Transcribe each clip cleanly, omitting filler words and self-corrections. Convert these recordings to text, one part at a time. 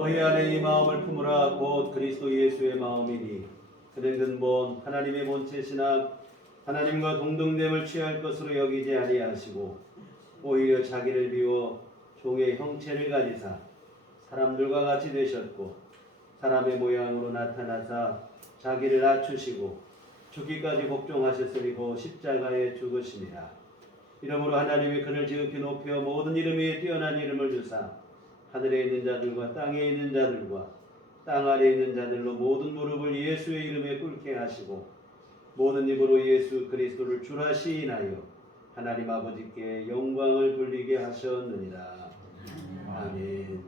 너희 안에 이 마음을 품으라. 곧 그리스도 예수의 마음이니 그는 근본 하나님의 본체시나 하나님과 동등됨을 취할 것으로 여기지 아니하시고 오히려 자기를 비워 종의 형체를 가지사 사람들과 같이 되셨고 사람의 모양으로 나타나사 자기를 낮추시고 죽기까지 복종하셨으니 곧 십자가에 죽으심이라. 이러므로 하나님이 그를 지극히 높여 모든 이름 위에 뛰어난 이름을 주사 하늘에 있는 자들과 땅에 있는 자들과 땅 아래에 있는 자들로 모든 무릎을 예수의 이름에 꿇게 하시고 모든 입으로 예수 그리스도를 주라 시인하여 하나님 아버지께 영광을 돌리게 하셨느니라. 아멘.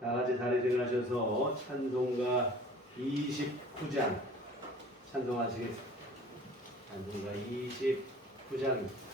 다같이 자리 생각하셔서 찬송가 29장 찬송하시겠습니다. 찬송가 29장입니다.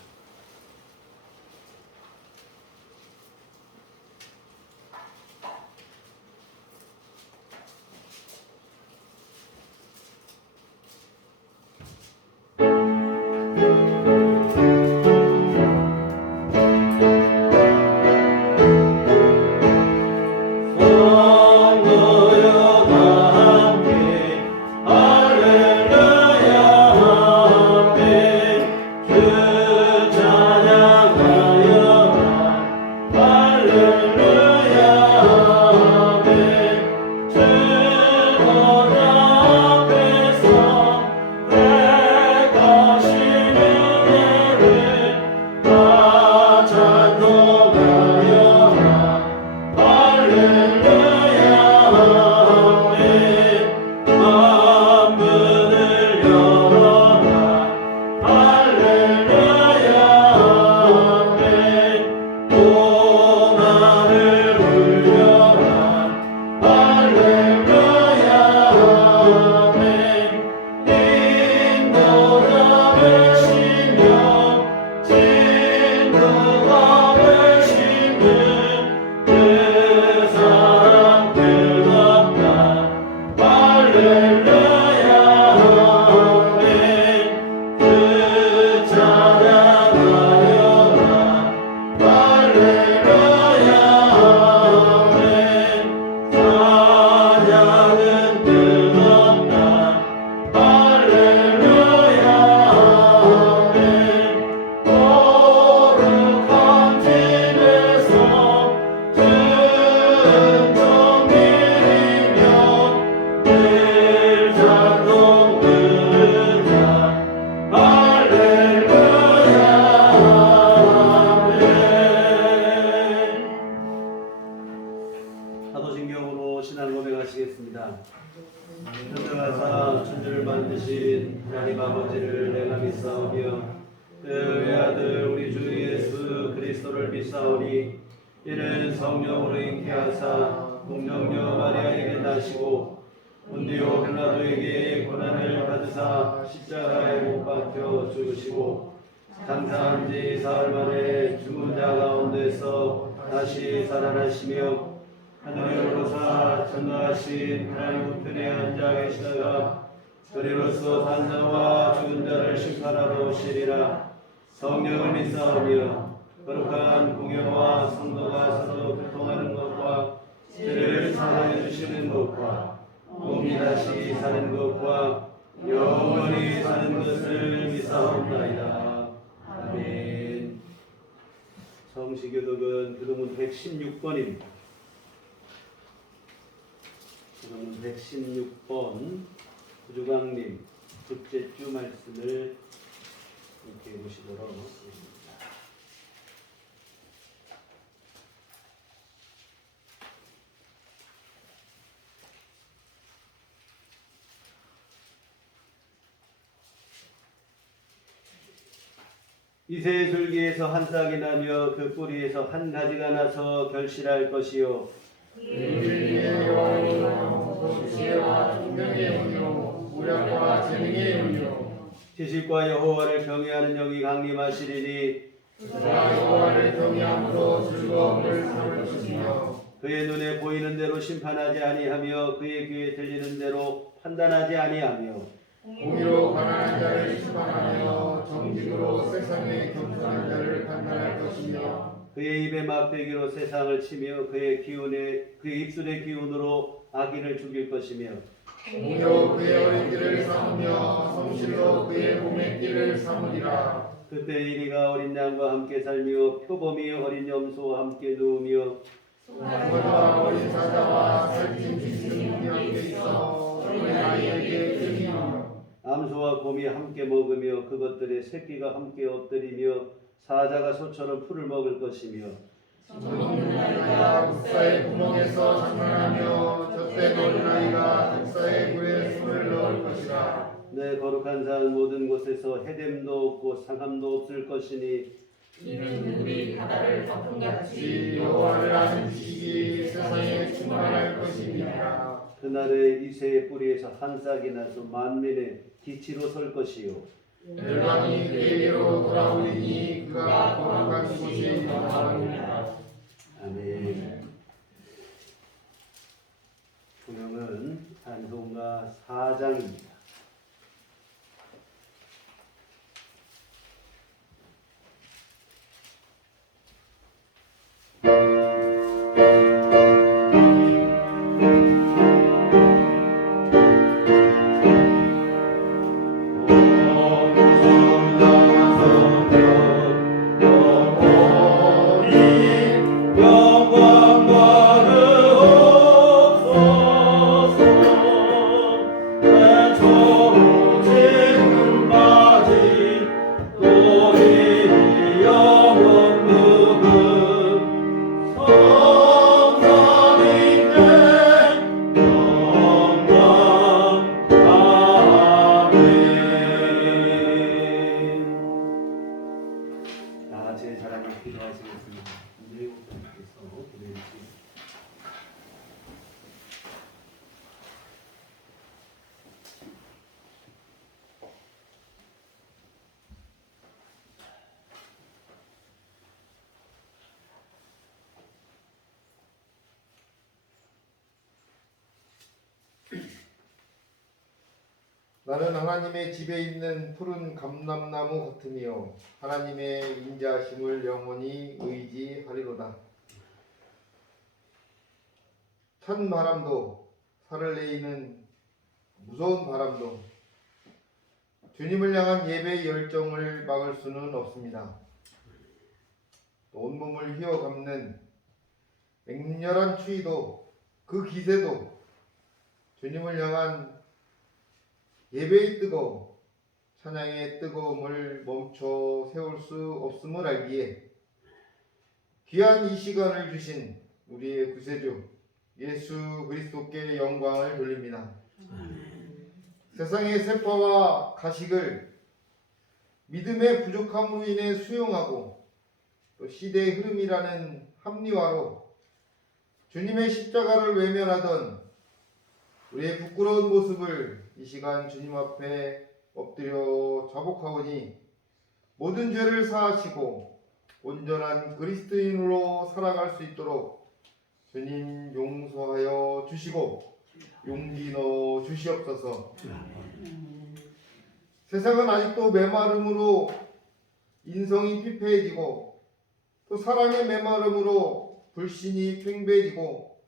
사도신경으로 신앙 고백하시겠습니다. 천정하사 천주를 만드신 하나님 아버지를 내가 믿사오며 그 외아들 우리 주 예수 그리스도를 믿사오니 이는 성령으로 잉태하사 동정녀 마리아에게 나시고 본디오 빌라도에게 고난을 받으사 십자가에 못 박혀 죽으시고 장사한 지 사흘 만에 죽은 자 가운데서 다시 살아나시며 하늘에 오르사 전능하신 하나님 우편에 앉아 계시다가 저리로서 산자와 죽은 자를 심판하러 오시리라. 성령을 믿사오며 거룩한 공회와 성도가 서로 교통하는 것과 죄를 사하여 주시는 것과 몸이 다시 사는 것과 영원히 사는 것을 믿사옵나이다. 아멘. 성시교독은 교독문 116번입니다. 교독문 116번 구주광님 둘째 주 말씀을 함께 보시도록 하겠습니다. 이새의 줄기에서 한 싹이 나며 그 뿌리에서 한 가지가 나서 결실할 것이요 인류의 여호와여 지혜와 총명의 영이요 우량과 재능의 영이요 지식과 여호와를 경외하는 영이 강림하시리니 그가 여호와를 경외함으로 즐거움을 삼을 것이며 그의 눈에 보이는 대로 심판하지 아니하며 그의 귀에 들리는 대로 판단하지 아니하며 공의로 가난한 자를 심판하며 정직으로 세상에 겸손한 자를 판단할 것이며 그의 입의 막대기로 세상을 치며 그의 입술의 기운으로 악인을 죽일 것이며 공의로 그의 어린 띠를 삼으며 성실로 그의 몸의 띠를 삼으리라. 그때 이리가 어린 양과 함께 살며 표범이 어린 염소와 함께 누우며 소마다 어린 사자와 살찐 짐승이 함께 있어 어린 아이에게 드리며 암소와 곰이 함께 먹으며 그것들의 새끼가 함께 엎드리며 사자가 소처럼 풀을 먹을 것이며 먹는 아이가 득사의 구멍에서 장난하며 젖된 어린아이가 득사의 굴에 손을 넣을 것이라. 내 거룩한 산 모든 곳에서 해됨도 없고 상함도 없을 것이니 이는 우리 바다를 덮음같이 여호와를 아는 지식이 세상에 충만할 것입니다. 그날에 이새의 뿌리에서 한 싹이 나서 만민의 기치로 설 것이요 열방이 그에게로 돌아오리니 그가 거룩한 곳이 영화로우리라. 아멘. 구명은 찬송가 4장입니다. 제 사랑을 기도하시겠습니다. 매우 감사해서 기도해주시겠습니다. 나는 하나님의 집에 있는 푸른 감람나무 같으며 하나님의 인자하심을 영원히 의지하리로다. 찬 바람도 살을 내이는 무서운 바람도 주님을 향한 예배의 열정을 막을 수는 없습니다. 온몸을 휘어감는 맹렬한 추위도 그 기세도 주님을 향한 예배의 뜨거움, 찬양의 뜨거움을 멈춰 세울 수 없음을 알기에 귀한 이 시간을 주신 우리의 구세주 예수 그리스도께 영광을 돌립니다. 세상의 세파와 가식을 믿음의 부족함으로 인해 수용하고 또 시대의 흐름이라는 합리화로 주님의 십자가를 외면하던 우리의 부끄러운 모습을 이 시간 주님 앞에 엎드려 자복하오니 모든 죄를 사하시고 온전한 그리스도인으로 살아갈 수 있도록 주님 용서하여 주시고 용기 넣어 주시옵소서. 세상은 아직도 메마름으로 인성이 피폐해지고 또 사랑의 메마름으로 불신이 팽배해지고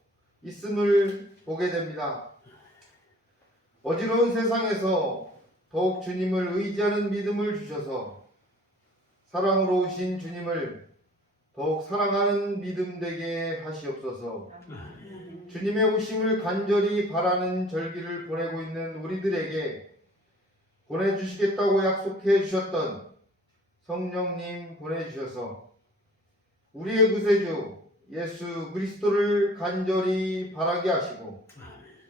있음을 보게 됩니다. 어지러운 세상에서 더욱 주님을 의지하는 믿음을 주셔서 사랑으로 오신 주님을 더욱 사랑하는 믿음 되게 하시옵소서. 주님의 오심을 간절히 바라는 절기를 보내고 있는 우리들에게 보내주시겠다고 약속해 주셨던 성령님 보내주셔서 우리의 구세주 예수 그리스도를 간절히 바라게 하시고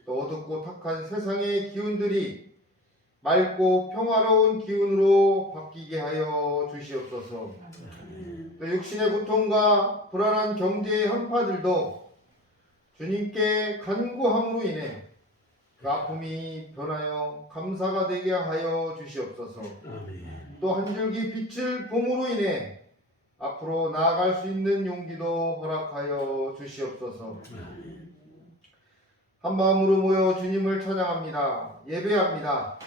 또 어둡고 탁한 세상의 기운들이 맑고 평화로운 기운으로 바뀌게 하여 주시옵소서. 또 육신의 고통과 불안한 경제의 한파들도 주님께 간구함으로 인해 그 아픔이 변하여 감사가 되게 하여 주시옵소서. 또 한 줄기 빛을 봄으로 인해 앞으로 나아갈 수 있는 용기도 허락하여 주시옵소서. 한 마음으로 모여 주님을 찬양합니다. 예배합니다.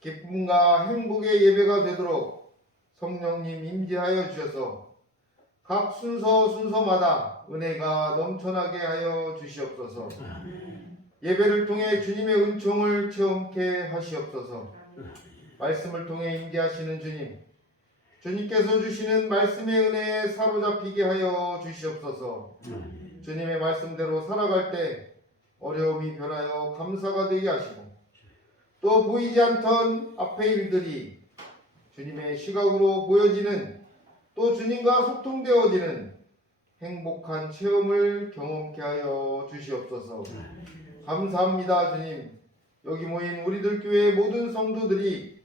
기쁨과 행복의 예배가 되도록 성령님 임재하여 주셔서 각 순서마다 은혜가 넘쳐나게 하여 주시옵소서. 예배를 통해 주님의 은총을 체험케 하시옵소서. 말씀을 통해 임재하시는 주님께서 주시는 말씀의 은혜에 사로잡히게 하여 주시옵소서. 주님의 말씀대로 살아갈 때 어려움이 변하여 감사가 되게 하시고, 또 보이지 않던 앞의 일들이 주님의 시각으로 보여지는, 또 주님과 소통되어지는 행복한 체험을 경험케 하여 주시옵소서. 감사합니다. 주님, 여기 모인 우리들 교회 모든 성도들이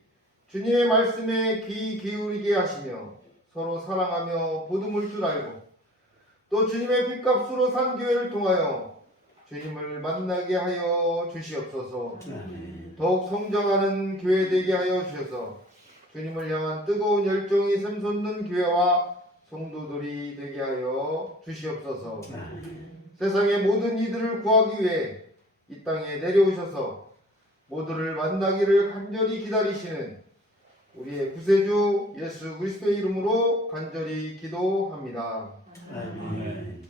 주님의 말씀에 귀 기울이게 하시며 서로 사랑하며 보듬을 줄 알고, 또 주님의 핏값으로 산 교회를 통하여 주님을 만나게 하여 주시옵소서. 더욱 성장하는 교회 되게 하여 주셔서 주님을 향한 뜨거운 열정이 샘솟는 교회와 성도들이 되게 하여 주시옵소서. 세상의 모든 이들을 구하기 위해 이 땅에 내려오셔서 모두를 만나기를 간절히 기다리시는 우리의 구세주 예수 그리스도의 이름으로 간절히 기도합니다. 아멘.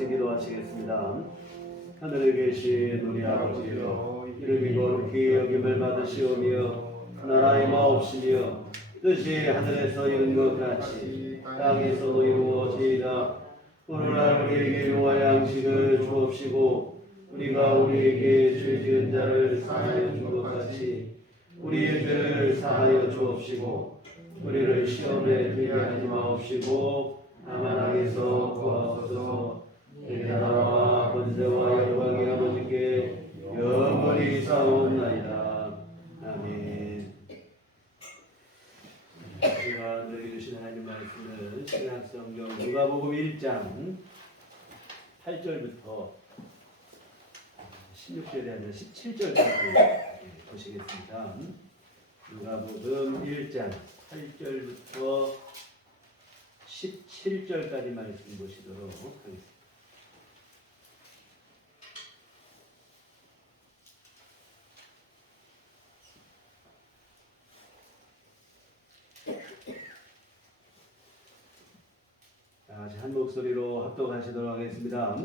기도하시겠습니다. 하늘에 계신 우리 아버지여, 이름이 거룩히 여김을 받으시오며 나라의 마옵시며 뜻이 하늘에서 이룬 것 같이 땅에서도 이루어지이다. 오늘날 우리에게 용할 양식을 주옵시고, 우리가 우리에게 죄 지은 자를 사하여 준 것 같이 우리의 죄를 사하여 주옵시고, 우리를 시험에 들게 하지 마옵시고 다만 악에서 구하옵소서. 내 나라와 권세와 영광이 아버지께 영원히 사옵나이다. 아멘. 우리가 너희 주신 하나님 말씀은 신약성경 누가복음 1장 8절부터 16절에 아니라 17절까지 보시겠습니다. 누가복음 1장 8절부터 17절까지 말씀 보시도록 하겠습니다. 한 목소리로 합독하시도록 하겠습니다.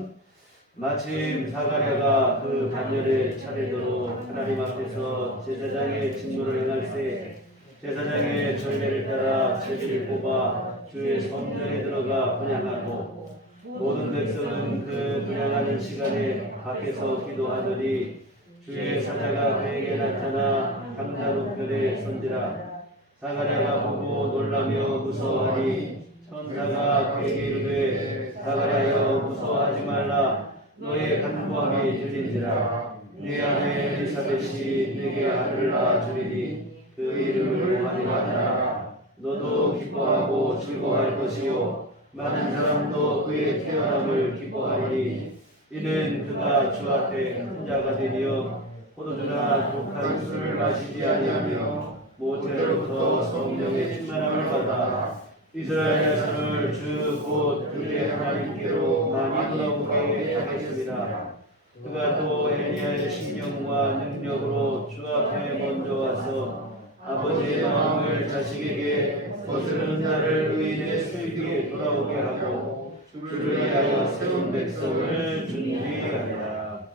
마침 사가랴가 그 단열의 차례대로 하나님 앞에서 제사장의 직무를 행할 때 제사장의 전례를 따라 제비를 뽑아 주의 성전에 들어가 분향하고, 모든 백성은 그 분향하는 시간에 밖에서 기도하더니 주의 사자가 그에게 나타나 강단 우편에 선지라. 사가랴가 보고 놀라며 무서워하니 천사가 그에게 이르되 사가랴여 무서워하지 말라. 너의 간구함이 들린지라. 네 아내 엘리사벳이 네게 아들을 낳아주리니 그 이름을 요한이라 하라. 너도 기뻐하고 즐거워할 것이요 많은 사람도 그의 태어남을 기뻐하리니 이는 그가 주 앞에 큰 자가 되며 포도주나 독한 술을 마시지 아니하며 모태로부터 성령의 충만함을 받아 이스라엘 자손을 주 곧 그의 하나님께로 많이 돌아오게 하겠습니다. 그가 또 엘리야의 신령과 능력으로 주 앞에 먼저 와서 아버지의 마음을 자식에게 거스르는 자를 의인의 슬기에 돌아오게 하고 주를 위하여 새로운 백성을 준비하리라.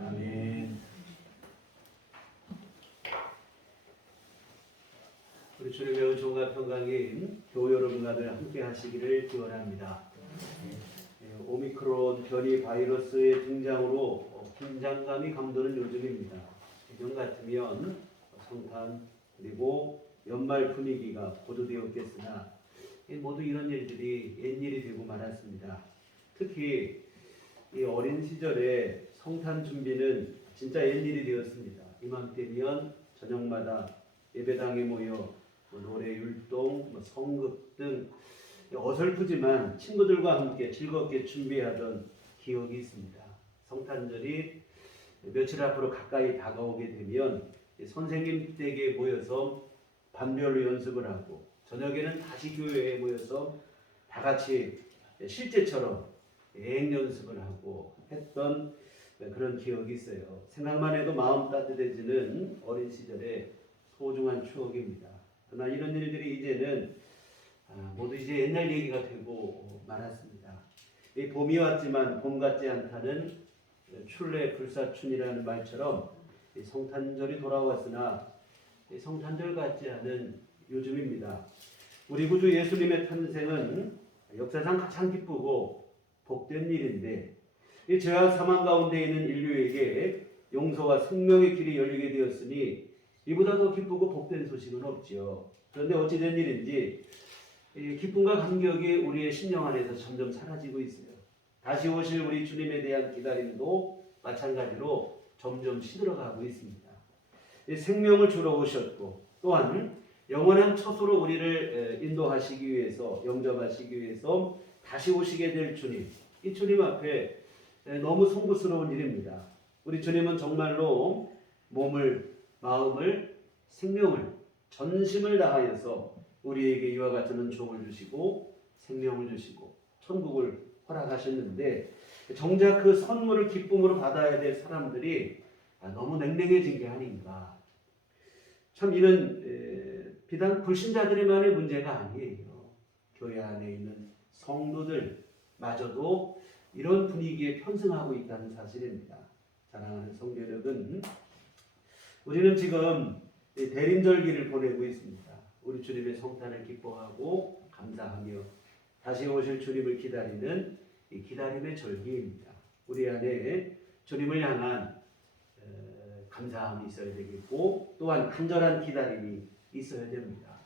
아멘. 우리 주를 배운 종과 평강인 교우 여러분과들 함께 하시기를 기원합니다. 오미크론 변이 바이러스의 등장으로 긴장감이 감도는 요즘입니다. 예전 같으면 성탄 그리고 연말 분위기가 고조되었겠으나 모두 이런 일들이 옛일이 되고 말았습니다. 특히 이 어린 시절에 성탄 준비는 진짜 옛일이 되었습니다. 이맘때면 저녁마다 예배당에 모여 노래 율동, 성극 등 어설프지만 친구들과 함께 즐겁게 준비하던 기억이 있습니다. 성탄절이 며칠 앞으로 가까이 다가오게 되면 선생님 댁에 모여서 반별로 연습을 하고 저녁에는 다시 교회에 모여서 다 같이 실제처럼 예행 연습을 하고 했던 그런 기억이 있어요. 생각만 해도 마음 따뜻해지는 어린 시절의 소중한 추억입니다. 그러나 이런 일들이 이제는 모두 이제 옛날 얘기가 되고 말았습니다. 이 봄이 왔지만 봄 같지 않다는 출래 불사춘이라는 말처럼 성탄절이 돌아왔으나 성탄절 같지 않은 요즘입니다. 우리 구주 예수님의 탄생은 역사상 가장 기쁘고 복된 일인데 이 죄와 사망 가운데 있는 인류에게 용서와 생명의 길이 열리게 되었으니 이보다 더 기쁘고 복된 소식은 없지요. 그런데 어찌된 일인지 이 기쁨과 감격이 우리의 심령 안에서 점점 사라지고 있어요. 다시 오실 우리 주님에 대한 기다림도 마찬가지로 점점 시들어가고 있습니다. 이 생명을 주러 오셨고 또한 영원한 처소로 우리를 인도하시기 위해서 영접하시기 위해서 다시 오시게 될 주님, 이 주님 앞에 너무 송구스러운 일입니다. 우리 주님은 정말로 몸을, 마음을, 생명을, 전심을 다하여서 우리에게 이와 같은 은총을 주시고 생명을 주시고 천국을 허락하셨는데 정작 그 선물을 기쁨으로 받아야 될 사람들이 너무 냉랭해진 게 아닌가. 참 이는 비단 불신자들만의 문제가 아니에요. 교회 안에 있는 성도들마저도 이런 분위기에 편승하고 있다는 사실입니다. 사랑하는 성도 여러분, 우리는 지금 대림절기를 보내고 있습니다. 우리 주님의 성탄을 기뻐하고 감사하며 다시 오실 주님을 기다리는 이 기다림의 절기입니다. 우리 안에 주님을 향한 감사함이 있어야 되겠고 또한 간절한 기다림이 있어야 됩니다.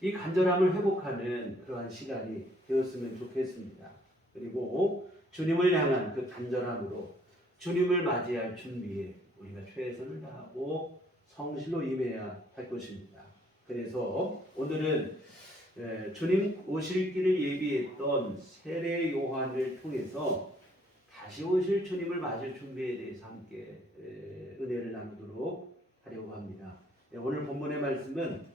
이 간절함을 회복하는 그러한 시간이 되었으면 좋겠습니다. 그리고 주님을 향한 그 간절함으로 주님을 맞이할 준비에 우리가 최선을 다하고 성실로 임해야 할 것입니다. 그래서 오늘은 주님 오실 길을 예비했던 세례 요한을 통해서 다시 오실 주님을 맞을 준비에 대해서 함께 은혜를 나누도록 하려고 합니다. 오늘 본문의 말씀은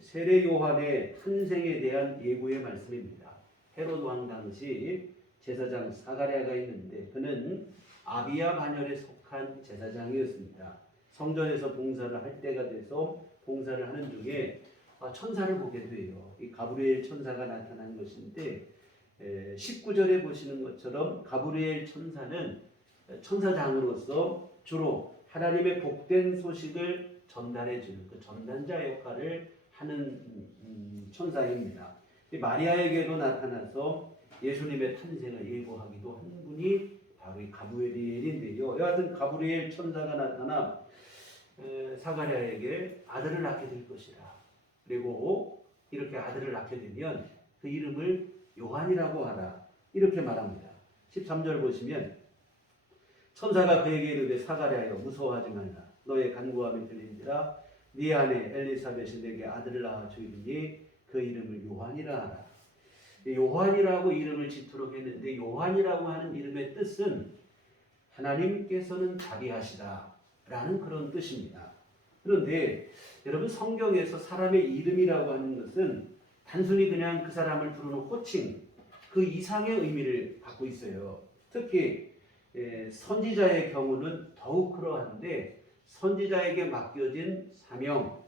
세례 요한의 탄생에 대한 예고의 말씀입니다. 헤롯 왕 당시 제사장 사가랴가 있는데 그는 아비야 반열에 속한 제사장이었습니다. 성전에서 봉사를 할 때가 돼서 봉사를 하는 중에 천사를 보게 돼요. 이 가브리엘 천사가 나타난 것인데 19절에 보시는 것처럼 가브리엘 천사는 천사장으로서 주로 하나님의 복된 소식을 전달해 주는 그 전단자 역할을 하는 천사입니다. 마리아에게도 나타나서 예수님의 탄생을 예고하기도 한 분이 바로 이 가브리엘인데요. 여하튼 가브리엘 천사가 나타나 사가랴에게 아들을 낳게 될 것이라. 그리고 이렇게 아들을 낳게 되면 그 이름을 요한이라고 하라. 이렇게 말합니다. 13절 보시면 천사가 그에게 이르되 사가랴여 무서워하지 말라. 너의 간구함이 들린지라 네 아내 엘리사벳이 내게 아들을 낳아 주이니 그 이름을 요한이라 하라. 요한이라고 이름을 짓도록 했는데 요한이라고 하는 이름의 뜻은 하나님께서는 자비하시다 라는 그런 뜻입니다. 그런데 여러분 성경에서 사람의 이름이라고 하는 것은 단순히 그냥 그 사람을 부르는 호칭 그 이상의 의미를 갖고 있어요. 특히 선지자의 경우는 더욱 그러한데 선지자에게 맡겨진 사명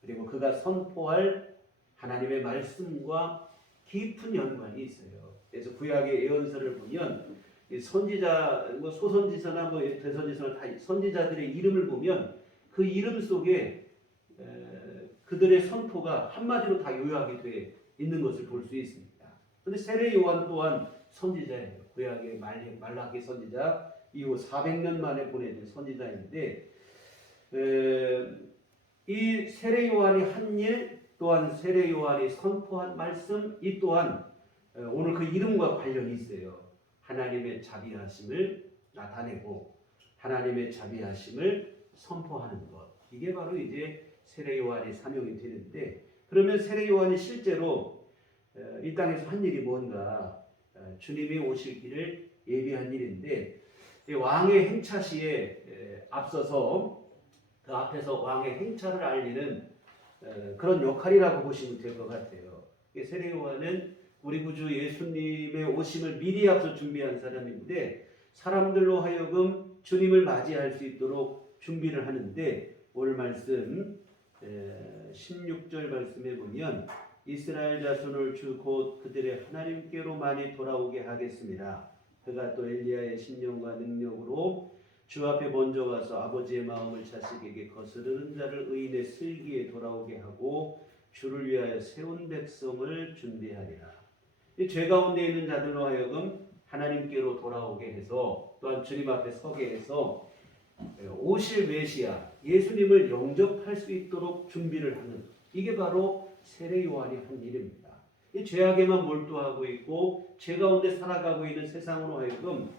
그리고 그가 선포할 하나님의 말씀과 깊은 연관이 있어요. 그래서 구약의 예언서를 보면 선지자, 소선지서나 대선지서나 다 선지자들의 이름을 보면 그 이름 속에 그들의 선포가 한마디로 다 요약이 돼 있는 것을 볼 수 있습니다. 그런데 세례 요한 또한 선지자예요. 구약의 말라기 선지자 이후 400년 만에 보내진 선지자인데 이 세례 요한이 한 일 또한 세례 요한이 선포한 말씀 이 또한 오늘 그 이름과 관련이 있어요. 하나님의 자비하심을 나타내고 하나님의 자비하심을 선포하는 것 이게 바로 이제 세례 요한의 사명이 되는데 그러면 세례 요한이 실제로 이 땅에서 한 일이 뭔가 주님이 오실 길을 예비한 일인데 이 왕의 행차 시에 앞서서 그 앞에서 왕의 행차를 알리는 그런 역할이라고 보시면 될 것 같아요. 세례 요한은 우리 구주 예수님의 오심을 미리 앞서 준비한 사람인데 사람들로 하여금 주님을 맞이할 수 있도록 준비를 하는데 오늘 말씀 16절 말씀에 보면 이스라엘 자손을 주 곧 그들의 하나님께로 많이 돌아오게 하겠습니다. 그가 또 엘리야의 신령과 능력으로 주 앞에 먼저 가서 아버지의 마음을 자식에게 거스르는 자를 의인의 슬기에 돌아오게 하고 주를 위하여 세운 백성을 준비하리라. 이 죄 가운데 있는 자들로 하여금 하나님께로 돌아오게 해서 또한 주님 앞에 서게 해서 오실 메시아 예수님을 영접할 수 있도록 준비를 하는 이게 바로 세례 요한이 한 일입니다. 이 죄악에만 몰두하고 있고 죄 가운데 살아가고 있는 세상으로 하여금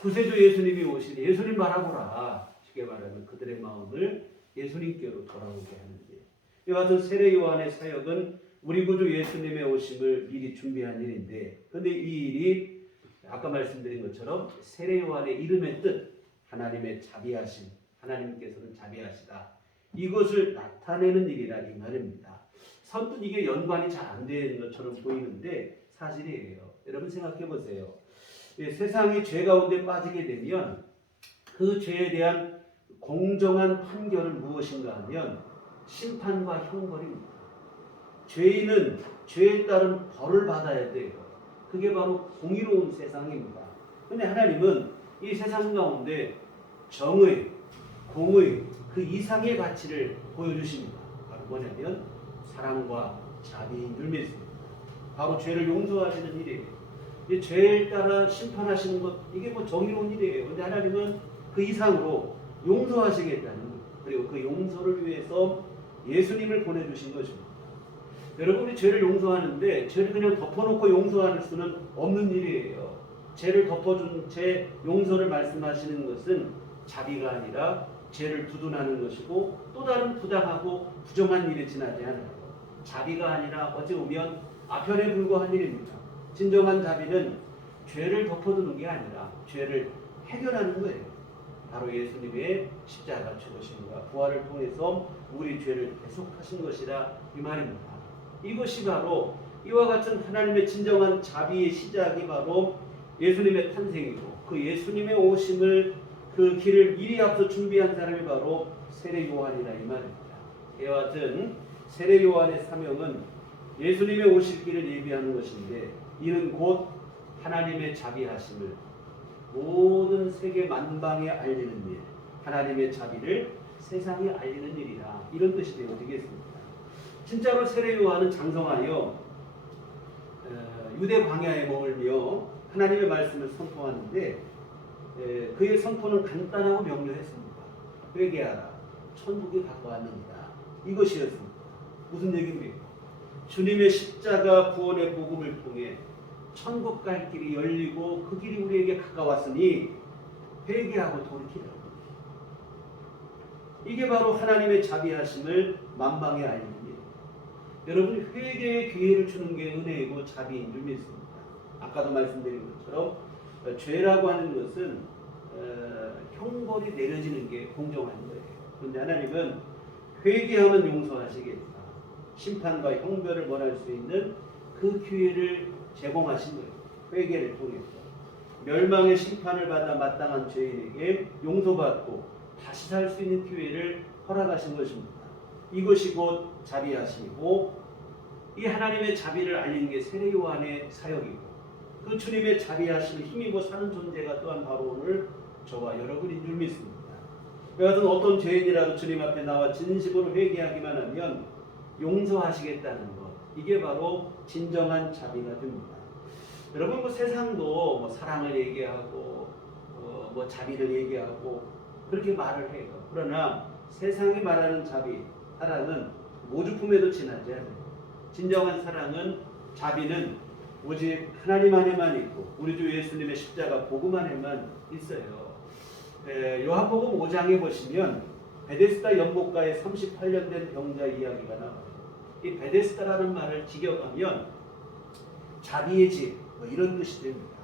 구세주 예수님이 오시니 예수님 바라보라. 쉽게 말하면 그들의 마음을 예수님께로 돌아오게 하는 일. 이와 같은 세례 요한의 사역은 우리 구주 예수님의 오심을 미리 준비한 일인데 그런데 이 일이 아까 말씀드린 것처럼 세례 요한의 이름의 뜻 하나님의 자비하심 하나님께서는 자비하시다. 이것을 나타내는 일이라 이 말입니다. 선뜻 이게 연관이 잘 안 되는 것처럼 보이는데 사실이에요. 여러분 생각해 보세요. 세상이 죄 가운데 빠지게 되면 그 죄에 대한 공정한 판결은 무엇인가 하면 심판과 형벌입니다. 죄인은 죄에 따른 벌을 받아야 돼요. 그게 바로 공의로운 세상입니다. 그런데 하나님은 이 세상 가운데 정의, 공의 그 이상의 가치를 보여주십니다. 바로 뭐냐면 사랑과 자비인 줄 믿습니다. 바로 죄를 용서하시는 일이에요. 이 죄에 따라 심판하시는 것 이게 뭐 정의로운 일이에요. 그런데 하나님은 그 이상으로 용서하시겠다는 것 그리고 그 용서를 위해서 예수님을 보내주신 것입니다. 여러분이 죄를 용서하는데 죄를 그냥 덮어놓고 용서할 수는 없는 일이에요. 죄를 덮어준 죄 용서를 말씀하시는 것은 자비가 아니라 죄를 두둔하는 것이고 또 다른 부당하고 부정한 일에 지나지 않아요. 자비가 아니라 어찌 보면 아편에 불과한 일입니다. 진정한 자비는 죄를 덮어두는 게 아니라 죄를 해결하는 거예요. 바로 예수님의 십자가 죽으심과 부활을 통해서 우리 죄를 대속하신 것이라 이 말입니다. 이것이 바로 이와 같은 하나님의 진정한 자비의 시작이 바로 예수님의 탄생이고 그 예수님의 오심을 그 길을 미리 앞서 준비한 사람이 바로 세례 요한이라 이 말입니다. 이와 같은 세례 요한의 사명은 예수님의 오실 길을 예비하는 것인데 이는 곧 하나님의 자비하심을 모든 세계 만방에 알리는 일, 하나님의 자비를 세상에 알리는 일이라 이런 뜻이 되겠습니다. 진짜로 세례 요한은 장성하여 유대 광야에 머물며 하나님의 말씀을 선포하는데 그의 선포는 간단하고 명료했습니다. 회개하라, 천국이 가까웠느니라 이것이었습니다. 무슨 얘기입니까? 주님의 십자가 구원의 복음을 통해 천국 갈 길이 열리고 그 길이 우리에게 가까웠으니 회개하고 돌이키라. 이게 바로 하나님의 자비하심을 만방에 알리는 일입니다. 여러분이 회개의 기회를 주는 게 은혜이고 자비인 줄 믿습니다. 아까도 말씀드린 것처럼 죄라고 하는 것은 형벌이 내려지는 게 공정한 거예요. 그런데 하나님은 회개하면 용서하시겠다. 심판과 형벌을 원할 수 있는 그 기회를 제공하신 거예요. 회개를 통해서 멸망의 심판을 받아 마땅한 죄인에게 용서받고 다시 살 수 있는 기회를 허락하신 것입니다. 이것이 곧 자비하심이고 이 하나님의 자비를 알리는 게 세례 요한의 사역이고 그 주님의 자비하심을 힘입어 사는 존재가 또한 바로 오늘 저와 여러분인 줄 믿습니다. 여하튼 어떤 죄인이라도 주님 앞에 나와 진심으로 회개하기만 하면 용서하시겠다는 것 이게 바로 진정한 자비가 됩니다. 여러분 뭐 세상도 뭐 사랑을 얘기하고 뭐 자비를 얘기하고 그렇게 말을 해요. 그러나 세상이 말하는 자비, 사랑은 모주품에도 지나지 않아요. 진정한 사랑은 자비는 오직 하나님 안에만 있고 우리 주 예수님의 십자가 복음 안에만 있어요. 요한복음 5장에 보시면 베데스다 연못가에 38년 된 병자 이야기가 나와요. 이 베데스다라는 말을 직역하면 자비의 집 뭐 이런 뜻이 됩니다.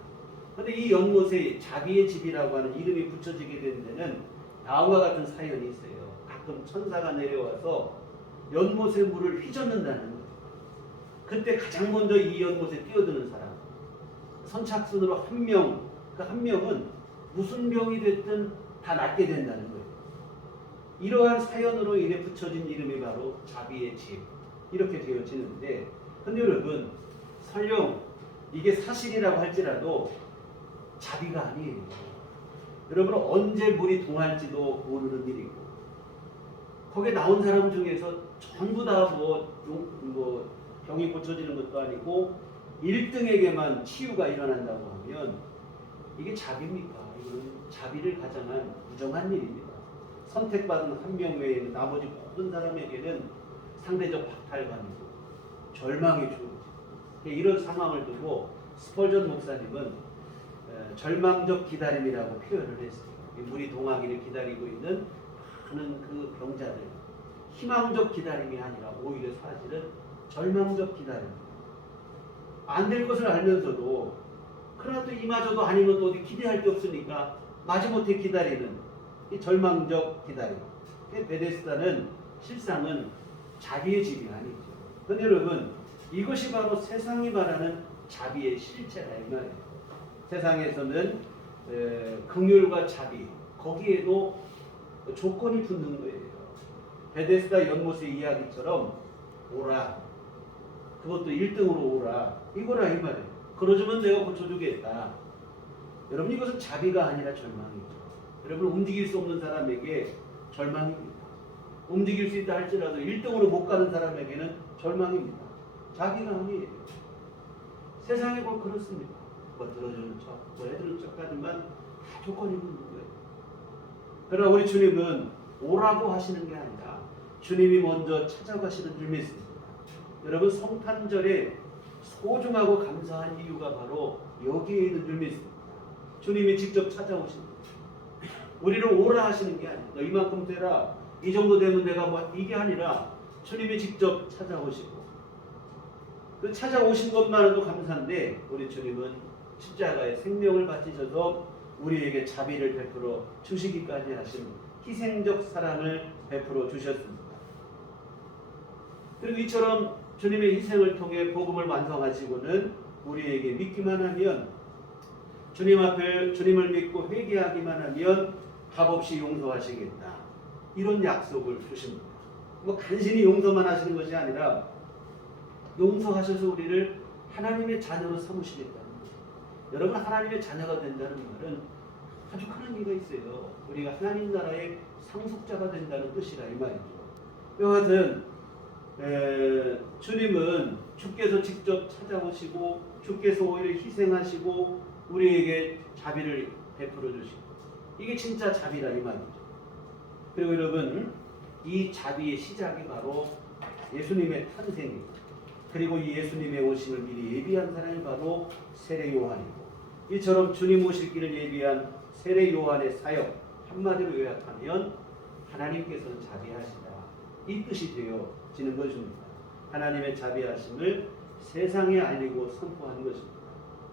근데 이 연못에 자비의 집이라고 하는 이름이 붙여지게 된 데는 다음과 같은 사연이 있어요. 가끔 천사가 내려와서 연못의 물을 휘젓는다는 거예요. 그때 가장 먼저 이 연못에 뛰어드는 사람, 선착순으로 한 명, 그 한 명은 무슨 병이 됐든 다 낫게 된다는 거예요. 이러한 사연으로 인해 붙여진 이름이 바로 자비의 집, 이렇게 되어지는데, 근데 여러분, 설령 이게 사실이라고 할지라도 자비가 아니에요. 여러분, 언제 물이 동할지도 모르는 일이고, 거기에 나온 사람 중에서 전부 다 병이 고쳐지는 것도 아니고 1등에게만 치유가 일어난다고 하면 이게 자비입니까? 이거는 자비를 가장한 부정한 일입니다. 선택받은 한 명 외에는 나머지 모든 사람에게는 상대적 박탈감이고 절망이 주어지고, 이런 상황을 두고 스펄전 목사님은 절망적 기다림이라고 표현을 했어요. 물이 동하기를 기다리고 있는 많은 그 병자들, 희망적 기다림이 아니라 오히려 사실은 절망적 기다림. 안 될 것을 알면서도 그러나 또 이마저도 아니면 또 어디 기대할 게 없으니까 마지못해 기다리는 이 절망적 기다림. 베데스다는 실상은 자비의 집이 아니죠. 그런데 여러분, 이것이 바로 세상이 말하는 자비의 실체라 이 말이에요. 세상에서는 긍휼과 자비, 거기에도 조건이 붙는 거예요. 베데스다 연못의 이야기처럼 오라, 그것도 1등으로 오라, 이거라 이 말이에요. 그러지면 내가 고쳐주겠다. 여러분, 이것은 자비가 아니라 절망이죠. 여러분, 움직일 수 없는 사람에게 절망입니다. 움직일 수 있다 할지라도 1등으로 못 가는 사람에게는 절망입니다. 자비가 아니에요. 세상에 뭐 그렇습니다. 뭐 들어주는 척, 뭐 해주는 척까지만 다 조건이 붙는 거예요. 그러나 우리 주님은 오라고 하시는 게 아니라 주님이 먼저 찾아가시는 줄 믿습니다. 여러분, 성탄절에 소중하고 감사한 이유가 바로 여기에 있는 줄 믿습니다. 주님이 직접 찾아오신 거예요. 우리를 오라 하시는 게 아니에요. 너 이만큼 되라, 이 정도 되면 내가 뭐, 이게 아니라 주님이 직접 찾아오시고, 그 찾아오신 것만으로도 감사한데 우리 주님은 십자가에 생명을 바치셔서 우리에게 자비를 베풀어 주시기까지 하신 희생적 사랑을 베풀어 주셨습니다. 그리고 이처럼 주님의 희생을 통해 복음을 완성하시고는 우리에게 믿기만 하면, 주님 앞에 주님을 믿고 회개하기만 하면 값없이 용서하시겠다, 이런 약속을 주십니다. 뭐 간신히 용서만 하시는 것이 아니라 용서하셔서 우리를 하나님의 자녀로 삼으시겠다는 거예요. 여러분, 하나님의 자녀가 된다는 말은 아주 큰 의미가 있어요. 우리가 하나님 나라의 상속자가 된다는 뜻이라 이 말이죠. 여하튼 주님은 주께서 직접 찾아오시고 주께서 오히려 희생하시고 우리에게 자비를 베풀어 주시고, 이게 진짜 자비라 이 말이죠. 그리고 여러분, 이 자비의 시작이 바로 예수님의 탄생입니다. 그리고 이 예수님의 오심을 미리 예비한 사람이 바로 세례 요한이고, 이처럼 주님 오실 길을 예비한 세례 요한의 사역, 한마디로 요약하면 하나님께서는 자비하시다, 이 뜻이 되어지는 것입니다. 하나님의 자비하심을 세상에 알리고 선포한 것입니다.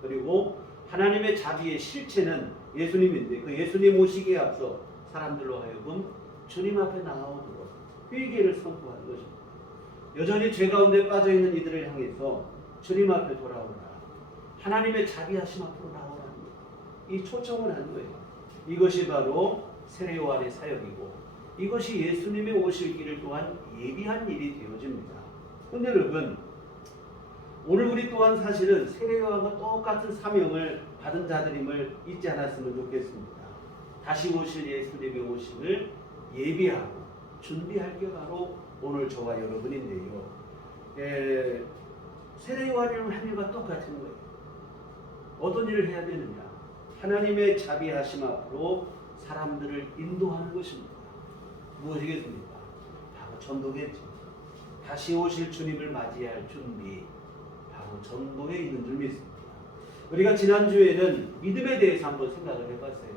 그리고 하나님의 자비의 실체는 예수님인데, 그 예수님 오시기에 앞서 사람들로 하여금 주님 앞에 나오도록 회개를 선포한 것입니다. 여전히 죄 가운데 빠져있는 이들을 향해서 주님 앞에 돌아오라, 하나님의 자비하심 앞으로 나오라는 거예요. 이 초청을 한 거예요. 이것이 바로 세례 요한의 사역이고, 이것이 예수님이 오실 길을 또한 예비한 일이 되어집니다. 그런데 여러분, 오늘 우리 또한 사실은 세례 요한과 똑같은 사명을 받은 자들임을 잊지 않았으면 좋겠습니다. 다시 오실 예수님의 오심을 예비하고 준비할 게 바로 오늘 저와 여러분인데요. 세례 요한이라는 한 일과 똑같은 거예요. 어떤 일을 해야 되느냐? 하나님의 자비하심 앞으로 사람들을 인도하는 것입니다. 무엇이겠습니까? 바로 전도겠죠. 다시 오실 주님을 맞이할 준비, 바로 전도에 있는 줄 믿습니다. 우리가 지난주에는 믿음에 대해서 한번 생각을 해봤어요.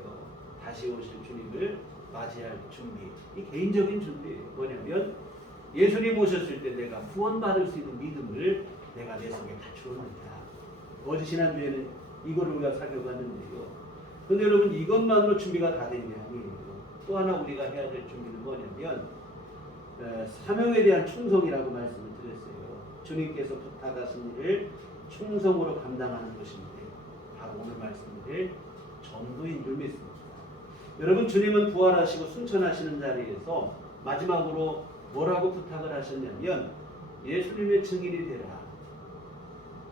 다시 오실 주님을 맞이할 준비, 이 개인적인 준비예요. 뭐냐면 예수님 오셨을 때 내가 구원받을 수 있는 믿음을 내가 내 속에 갖추었느냐. 어제 지난주에는 이거를 우리가 살펴봤는데요. 근데 여러분 이것만으로 준비가 다 된 게 아니에요. 또 하나 우리가 해야 될 준비는 뭐냐면 사명에 대한 충성이라고 말씀을 드렸어요. 주님께서 부탁하신 일을 충성으로 감당하는 것인데 바로 오늘 말씀드릴 전도인 줄 믿습니다. 여러분 주님은 부활하시고 승천하시는 자리에서 마지막으로 뭐라고 부탁을 하셨냐면 예수님의 증인이 되라.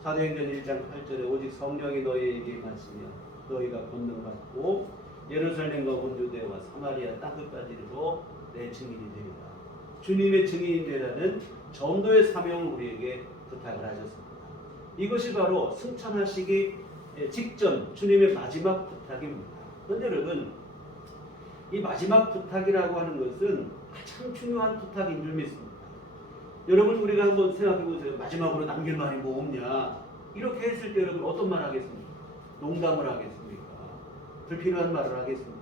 사도행전 1장 8절에 오직 성령이 너희에게 임하시며 너희가 권능받고 예루살렘과 온 유대와 사마리아 땅끝까지 이르러 내 증인이 되리라. 주님의 증인이 되라는 전도의 사명을 우리에게 부탁을 하셨습니다. 이것이 바로 승천하시기 직전 주님의 마지막 부탁입니다. 그런데 여러분 이 마지막 부탁이라고 하는 것은 가장 중요한 부탁인 줄 믿습니다. 여러분 우리가 한번 생각해 보세요. 마지막으로 남길 말이 뭐 없냐? 이렇게 했을 때 여러분 어떤 말 하겠습니까? 농담을 하겠습니까? 불필요한 말을 하겠습니까?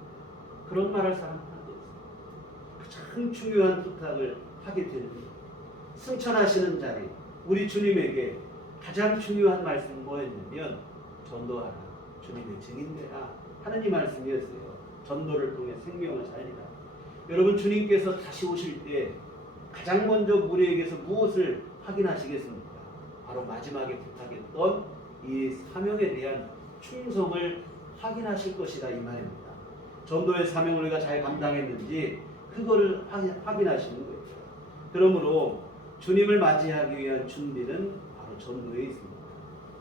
그런 말 할 사람은 하나도 없습니다. 가장 중요한 부탁을 하게 되는 거예요. 승천하시는 자리 우리 주님에게 가장 중요한 말씀은 뭐였냐면 전도하라. 주님의 증인되라 하는 이 말씀이었어요. 전도를 통해 생명을 살리라. 여러분 주님께서 다시 오실 때 가장 먼저 우리에게서 무엇을 확인하시겠습니까? 바로 마지막에 부탁했던 이 사명에 대한 충성을 확인하실 것이다 이 말입니다. 전도의 사명을 우리가 잘 감당했는지 그거를 확인하시는 거예요. 그러므로 주님을 맞이하기 위한 준비는 바로 전도에 있습니다.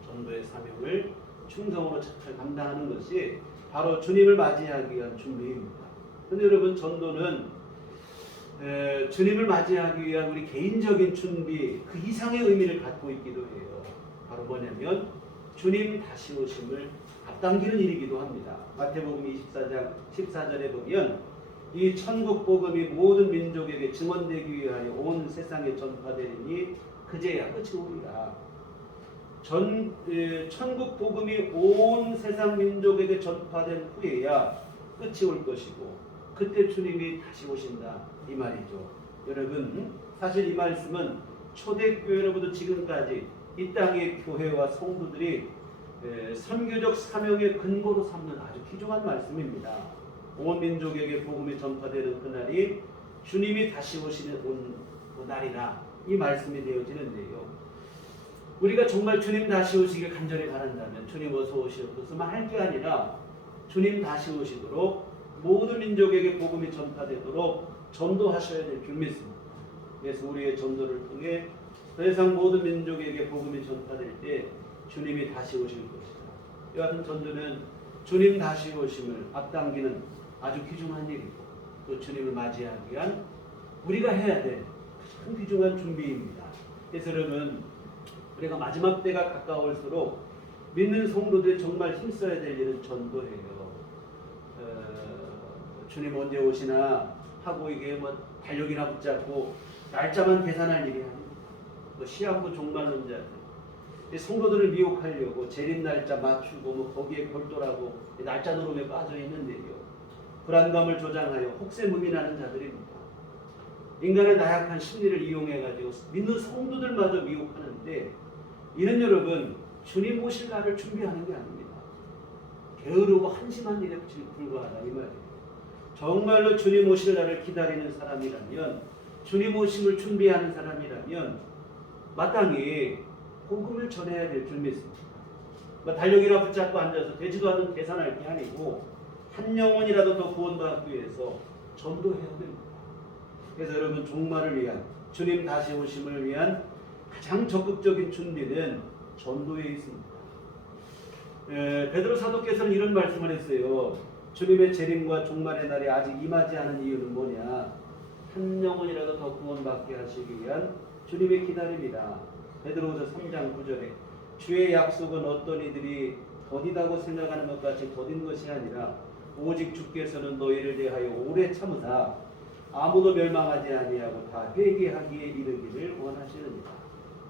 전도의 사명을 충성으로 잘 감당하는 것이 바로 주님을 맞이하기 위한 준비입니다. 그런데 여러분 전도는 주님을 맞이하기 위한 우리 개인적인 준비 그 이상의 의미를 갖고 있기도 해요. 바로 뭐냐면 주님 다시 오심을 앞당기는 일이기도 합니다. 마태복음 24장 14절에 보면 이 천국 복음이 모든 민족에게 증언되기 위하여 온 세상에 전파되리니 그제야 끝이 오리라. 천국 복음이 온 세상 민족에게 전파된 후에야 끝이 올 것이고 그때 주님이 다시 오신다 이 말이죠. 여러분 사실 이 말씀은 초대교회로부터 지금까지 이 땅의 교회와 성도들이 선교적 사명의 근거로 삼는 아주 귀중한 말씀입니다. 온 민족에게 복음이 전파되는 그날이 주님이 다시 오시는 그 날이라 이 말씀이 되어지는데요. 우리가 정말 주님 다시 오시길 간절히 바란다면 주님 어서 오시옵소서만 할 게 아니라 주님 다시 오시도록 모든 민족에게 복음이 전파되도록 전도하셔야 될 줄 믿습니다. 그래서 우리의 전도를 통해 세상 모든 민족에게 복음이 전파될 때 주님이 다시 오실 것이다. 이 같은 전도는 주님 다시 오심을 앞당기는 아주 귀중한 일이고 또 주님을 맞이하기 위한 우리가 해야 될 가장 귀중한 준비입니다. 그래서 여러분 우리가 마지막 때가 가까울수록 믿는 성도들이 정말 힘써야 될 일은 전도예요. 주님 언제 오시나 하고 이게 뭐 달력이나 붙잡고 날짜만 계산할 일이 아닙니다. 또 시한부 종말론자들 성도들을 미혹하려고 재림 날짜 맞추고 뭐 거기에 골똘하고 날짜 노름에 빠져 있는데요. 불안감을 조장하여 혹세무민하는 자들입니다. 인간의 나약한 심리를 이용해가지고 믿는 성도들마저 미혹하는데 이는 여러분 주님 오실 날을 준비하는 게 아닙니다. 게으르고 한심한 일에 불과하다 이 말이에요. 정말로 주님 오실 날을 기다리는 사람이라면 주님 오심을 준비하는 사람이라면 마땅히 복음을 전해야 될 줄 믿습니다. 달력이나 붙잡고 앉아서 되지도 않는 계산할 게 아니고 한 영혼이라도 더 구원받기 위해서 전도해야 됩니다. 그래서 여러분 종말을 위한 주님 다시 오심을 위한 가장 적극적인 준비는 전도에 있습니다. 베드로 사도께서는 이런 말씀을 했어요. 주님의 재림과 종말의 날이 아직 임하지 않은 이유는 뭐냐? 한 영혼이라도 더 구원받게 하시기 위한 주님의 기다림이다. 베드로후서 3장 9절에 주의 약속은 어떤 이들이 더디다고 생각하는 것 같이 더딘 것이 아니라 오직 주께서는 너희를 대하여 오래 참으사 아무도 멸망하지 아니하고 다 회개하기에 이르기를 원하시느니라.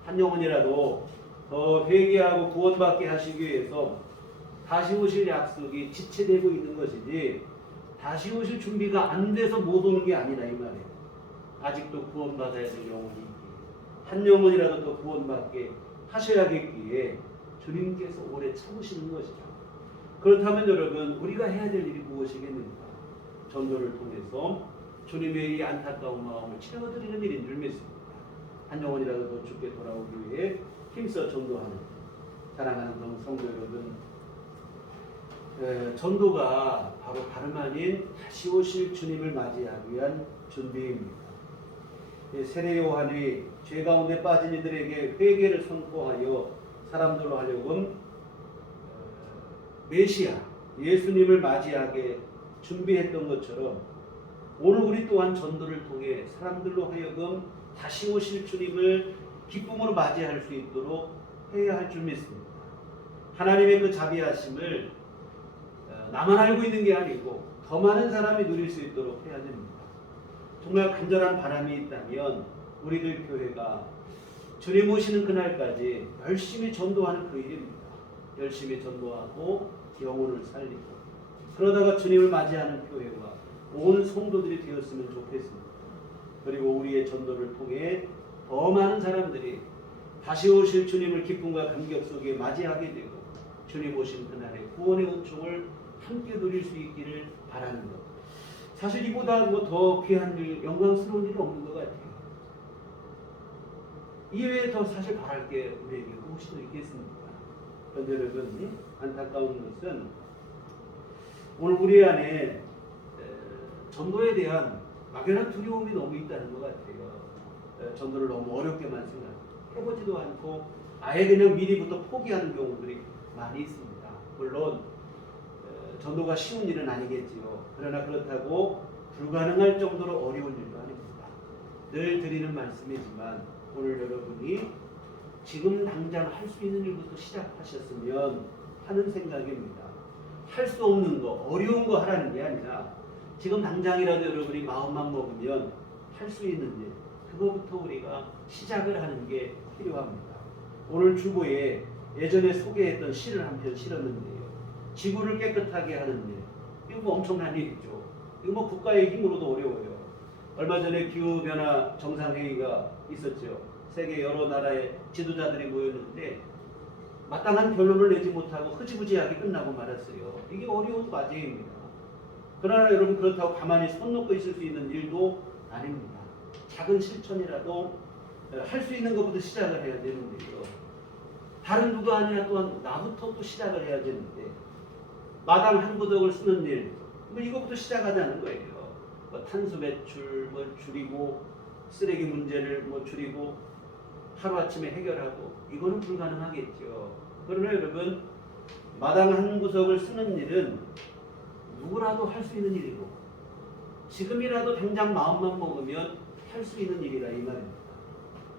한 영혼이라도 더 회개하고 구원받게 하시기 위해서 다시 오실 약속이 지체되고 있는 것이지 다시 오실 준비가 안 돼서 못 오는 게 아니라 이 말이에요. 아직도 구원받아야 될 영혼이 있기에 한 영혼이라도 더 구원받게 하셔야겠기에 주님께서 오래 참으시는 것이다. 그렇다면 여러분 우리가 해야 될 일이 무엇이겠는가? 전도를 통해서 주님의 이 안타까운 마음을 채워드리는 일인 줄 믿습니다. 한 영혼이라도 더 죽게 돌아오기 위해 힘써 전도하는 사랑하는 성도 여러분, 전도가 바로 다름 아닌 다시 오실 주님을 맞이하기 위한 준비입니다. 세례 요한이 죄 가운데 빠진 이들에게 회개를 선포하여 사람들로 하여금 메시아 예수님을 맞이하게 준비했던 것처럼 오늘 우리 또한 전도를 통해 사람들로 하여금 다시 오실 주님을 기쁨으로 맞이할 수 있도록 해야 할 줄 믿습니다. 하나님의 그 자비하심을 나만 알고 있는 게 아니고 더 많은 사람이 누릴 수 있도록 해야 됩니다. 정말 간절한 바람이 있다면 우리들 교회가 주님 오시는 그날까지 열심히 전도하는 그 일입니다. 열심히 전도하고 영혼을 살리고 그러다가 주님을 맞이하는 교회와 온 성도들이 되었으면 좋겠습니다. 그리고 우리의 전도를 통해 더 많은 사람들이 다시 오실 주님을 기쁨과 감격 속에 맞이하게 되고 주님 오신 그날의 구원의 은총을 함께 누릴 수 있기를 바라는 것. 사실 이보다 뭐 더 귀한 일, 영광스러운 일은 없는 것 같아요. 이외에 더 사실 바랄 게 우리에게 무엇이 더 있겠습니까? 그런데 여러분, 안타까운 것은 오늘 우리 안에 전도에 대한 막연한 두려움이 너무 있다는 것 같아요. 전도를 너무 어렵게만 생각해보지도 않고 아예 그냥 미리부터 포기하는 경우들이 많이 있습니다. 물론 전도가 쉬운 일은 아니겠지요. 그러나 그렇다고 불가능할 정도로 어려운 일도 아닙니다. 늘 드리는 말씀이지만 오늘 여러분이 지금 당장 할 수 있는 일부터 시작하셨으면 하는 생각입니다. 할 수 없는 거, 어려운 거 하라는 게 아니라 지금 당장이라도 여러분이 마음만 먹으면 할 수 있는 일, 그거부터 우리가 시작을 하는 게 필요합니다. 오늘 주보에 예전에 소개했던 시를 한 편 실었는데요. 지구를 깨끗하게 하는 일. 이거 뭐 엄청난 일이죠. 이거 뭐 국가의 힘으로도 어려워요. 얼마 전에 기후변화 정상회의가 있었죠. 세계 여러 나라의 지도자들이 모였는데 마땅한 결론을 내지 못하고 흐지부지하게 끝나고 말았어요. 이게 어려운 과제입니다. 그러나 여러분 그렇다고 가만히 손 놓고 있을 수 있는 일도 아닙니다. 작은 실천이라도 할 수 있는 것부터 시작을 해야 되는데요. 다른 누가 아니라 또한 나부터 또 시작을 해야 되는데 마당 한 구덕을 쓰는 일, 뭐 이것부터 시작하자는 거예요. 뭐 탄소 배출 뭐 줄이고 쓰레기 문제를 뭐 줄이고 하루아침에 해결하고 이거는 불가능하겠죠. 그러나 여러분 마당 한 구석을 쓰는 일은 누구라도 할 수 있는 일이고 지금이라도 당장 마음만 먹으면 할 수 있는 일이라 이 말입니다.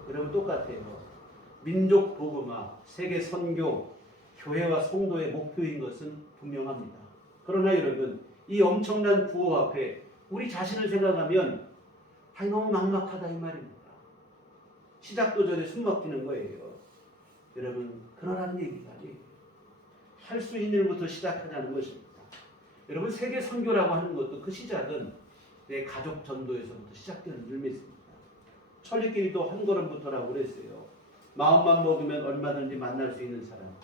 여러분 똑같아요. 민족 복음화, 세계 선교, 교회와 성도의 목표인 것은 분명합니다. 그러나 여러분 이 엄청난 구호 앞에 우리 자신을 생각하면 너무 막막하다 이 말입니다. 시작도 전에 숨 막히는 거예요. 여러분 그러라는 얘기가 아니에요. 할 수 있는 일부터 시작하자는 것입니다. 여러분 세계 선교라고 하는 것도 그 시작은 내 가족 전도에서부터 시작되는 줄 믿습니다. 천리길도 한 걸음부터라고 그랬어요. 마음만 먹으면 얼마든지 만날 수 있는 사람.